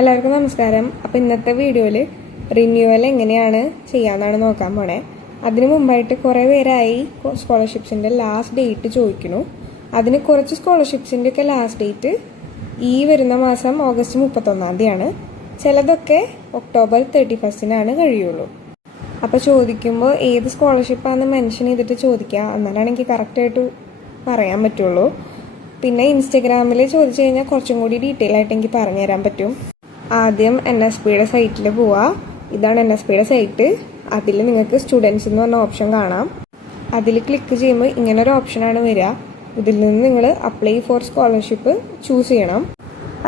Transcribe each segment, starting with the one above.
എല്ലാവർക്കും നമസ്കാരം. അപ്പോൾ ഇന്നത്തെ വീഡിയോയിൽ റിന്യൂവൽ എങ്ങനെയാണ് ചെയ്യാമെന്നാണ് നോക്കാൻ പോണേ. അതിനു മുമ്പായിട്ട് കുറേ പേരായി സ്കോളർഷിപ്സിൻ്റെ ലാസ്റ്റ് ഡേറ്റ് ചോദിക്കുന്നു. അതിന് കുറച്ച് സ്കോളർഷിപ്സിൻ്റെ ഒക്കെ ലാസ്റ്റ് ഡേറ്റ് ഈ വരുന്ന മാസം ഓഗസ്റ്റ് 31 ചിലതൊക്കെ ഒക്ടോബർ 31 കഴിയുള്ളൂ. അപ്പോൾ ചോദിക്കുമ്പോൾ ഏത് സ്കോളർഷിപ്പാണെന്ന് മെൻഷൻ ചെയ്തിട്ട് ചോദിക്കുക, എന്നാലാണ് എനിക്ക് കറക്റ്റായിട്ട് പറയാൻ പറ്റുള്ളൂ. പിന്നെ ഇൻസ്റ്റഗ്രാമിൽ ചോദിച്ചു കഴിഞ്ഞാൽ കുറച്ചും കൂടി ഡീറ്റെയിൽ ആയിട്ട് എനിക്ക് പറഞ്ഞുതരാൻ പറ്റും. ആദ്യം NSPയുടെ സൈറ്റിൽ പോവുക. ഇതാണ് NSPയുടെ സൈറ്റ്. അതിൽ നിങ്ങൾക്ക് സ്റ്റുഡൻസ് എന്ന് പറഞ്ഞ ഓപ്ഷൻ കാണാം. അതിൽ ക്ലിക്ക് ചെയ്യുമ്പോൾ ഇങ്ങനൊരു ഓപ്ഷനാണ് വരിക. ഇതിൽ നിന്ന് നിങ്ങൾ അപ്ലൈ ഫോർ സ്കോളർഷിപ്പ് ചൂസ് ചെയ്യണം.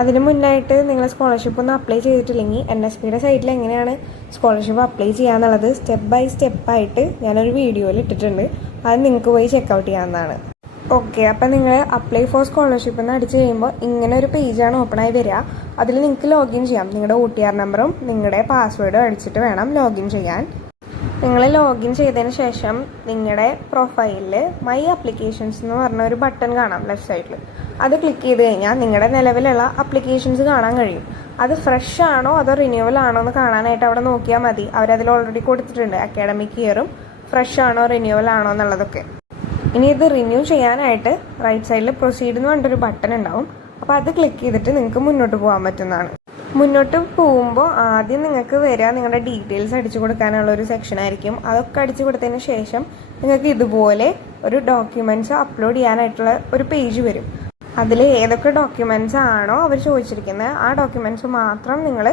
അതിന് മുന്നായിട്ട് നിങ്ങൾ സ്കോളർഷിപ്പ് ഒന്നും അപ്ലൈ ചെയ്തിട്ടില്ലെങ്കിൽ NSPയുടെ സൈറ്റിൽ എങ്ങനെയാണ് സ്കോളർഷിപ്പ് അപ്ലൈ ചെയ്യാന്നുള്ളത് സ്റ്റെപ്പ് ബൈ സ്റ്റെപ്പായിട്ട് ഞാനൊരു വീഡിയോയിൽ ഇട്ടിട്ടുണ്ട്. അത് നിങ്ങൾക്ക് പോയി ചെക്കൗട്ട് ചെയ്യാവുന്നതാണ്. ഓക്കെ, അപ്പം നിങ്ങൾ അപ്ലൈ ഫോർ സ്കോളർഷിപ്പ് എന്ന് അടിച്ച് കഴിയുമ്പോൾ ഇങ്ങനെ ഒരു പേജാണ് ഓപ്പൺ ആയി വരിക. അതിൽ നിങ്ങൾക്ക് ലോഗിൻ ചെയ്യാം. നിങ്ങളുടെ OTR നമ്പറും നിങ്ങളുടെ പാസ്വേഡും അടിച്ചിട്ട് വേണം ലോഗിൻ ചെയ്യാൻ. നിങ്ങൾ ലോഗിൻ ചെയ്തതിന് ശേഷം നിങ്ങളുടെ പ്രൊഫൈലിൽ മൈ ആപ്ലിക്കേഷൻസ് എന്ന് പറഞ്ഞ ഒരു ബട്ടൺ കാണാം ലെഫ്റ്റ് സൈഡിൽ. അത് ക്ലിക്ക് ചെയ്ത് കഴിഞ്ഞാൽ നിങ്ങളുടെ നിലവിലുള്ള ആപ്ലിക്കേഷൻസ് കാണാൻ കഴിയും. അത് ഫ്രഷ് ആണോ അതോ റിന്യൂവൽ ആണോ എന്ന് കാണാനായിട്ട് അവിടെ നോക്കിയാൽ മതി. അവരതിൽ ഓൾറെഡി കൊടുത്തിട്ടുണ്ട് അക്കാഡമിക് ഇയറും ഫ്രഷ് ആണോ റിന്യൂവൽ ആണോ എന്നുള്ളതൊക്കെ. ഇനി ഇത് റിന്യൂ ചെയ്യാനായിട്ട് റൈറ്റ് സൈഡിൽ പ്രൊസീഡ് എന്ന് പറഞ്ഞിട്ടൊരു ബട്ടൺ ഉണ്ടാവും. അപ്പോൾ അത് ക്ലിക്ക് ചെയ്തിട്ട് നിങ്ങൾക്ക് മുന്നോട്ട് പോകാൻ പറ്റുന്നതാണ്. മുന്നോട്ട് പോകുമ്പോൾ ആദ്യം നിങ്ങൾക്ക് വരിക നിങ്ങളുടെ ഡീറ്റെയിൽസ് അടിച്ചു കൊടുക്കാനുള്ള ഒരു സെക്ഷൻ ആയിരിക്കും. അതൊക്കെ അടിച്ചു കൊടുത്തതിന് ശേഷം നിങ്ങൾക്ക് ഇതുപോലെ ഒരു ഡോക്യുമെൻറ്റ്സ് അപ്ലോഡ് ചെയ്യാനായിട്ടുള്ള ഒരു പേജ് വരും. അതിൽ ഏതൊക്കെ ഡോക്യുമെൻറ്റ്സ് ആണോ അവർ ചോദിച്ചിരിക്കുന്നത് ആ ഡോക്യുമെൻറ്റ്സ് മാത്രം നിങ്ങൾ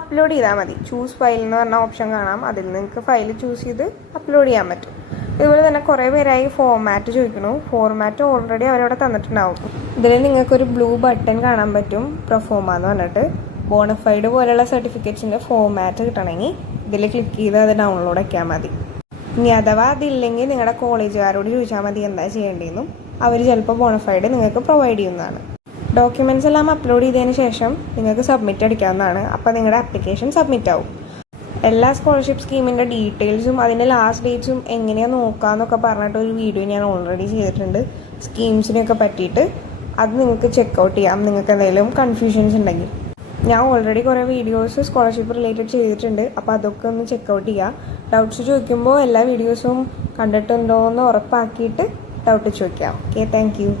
അപ്ലോഡ് ചെയ്താൽ മതി. ചൂസ് ഫയൽ എന്ന് പറഞ്ഞ ഓപ്ഷൻ കാണാം. അതിൽ നിങ്ങൾക്ക് ഫയൽ ചൂസ് ചെയ്ത് അപ്ലോഡ് ചെയ്യാൻ പറ്റും. ഇതുപോലെ തന്നെ കുറേ പേരായി ഫോർമാറ്റ് ചോദിക്കുന്നു. ഫോർമാറ്റ് ഓൾറെഡി അവരവിടെ തന്നിട്ടുണ്ടാവും. ഇതിൽ നിങ്ങൾക്കൊരു ബ്ലൂ ബട്ടൺ കാണാൻ പറ്റും, പ്രൊഫോമ എന്ന് പറഞ്ഞിട്ട്. ബോണഫൈഡ് പോലെയുള്ള സർട്ടിഫിക്കറ്റ്സിൻ്റെ ഫോർമാറ്റ് കിട്ടണമെങ്കിൽ ഇതിൽ ക്ലിക്ക് ചെയ്ത് അത് ഡൗൺലോഡ് ആക്കിയാൽ മതി. ഇനി അഥവാ അതില്ലെങ്കിൽ നിങ്ങളുടെ കോളേജുകാരോട് ചോദിച്ചാൽ മതി എന്താ ചെയ്യേണ്ടതെന്നും. അവർ ചിലപ്പോൾ ബോണഫൈഡ് നിങ്ങൾക്ക് പ്രൊവൈഡ് ചെയ്യുന്നതാണ്. ഡോക്യുമെൻറ്റ്സ് എല്ലാം അപ്ലോഡ് ചെയ്തതിന് ശേഷം നിങ്ങൾക്ക് സബ്മിറ്റ് അടിക്കാവുന്നതാണ്. അപ്പോൾ നിങ്ങളുടെ ആപ്ലിക്കേഷൻ സബ്മിറ്റ് ആവും. എല്ലാ സ്കോളർഷിപ്പ് സ്കീമിൻ്റെ ഡീറ്റെയിൽസും അതിൻ്റെ ലാസ്റ്റ് ഡേറ്റ്സും എങ്ങനെയാണ് നോക്കാമെന്നൊക്കെ പറഞ്ഞിട്ട് ഒരു വീഡിയോ ഞാൻ ഓൾറെഡി ചെയ്തിട്ടുണ്ട് സ്കീംസിനെയൊക്കെ പറ്റിയിട്ട്. അത് നിങ്ങൾക്ക് ചെക്കൗട്ട് ചെയ്യാം നിങ്ങൾക്ക് എന്തെങ്കിലും കൺഫ്യൂഷൻസ് ഉണ്ടെങ്കിൽ. ഞാൻ ഓൾറെഡി കുറേ വീഡിയോസ് സ്കോളർഷിപ്പ് റിലേറ്റഡ് ചെയ്തിട്ടുണ്ട്. അപ്പോൾ അതൊക്കെ ഒന്ന് ചെക്കൗട്ട് ചെയ്യുക. ഡൗട്ട്സ് ചോദിക്കുമ്പോൾ എല്ലാ വീഡിയോസും കണ്ടിട്ടുണ്ടോ എന്ന് ഉറപ്പാക്കിയിട്ട് ഡൗട്ട് ചോദിക്കാം. Okay, thank you.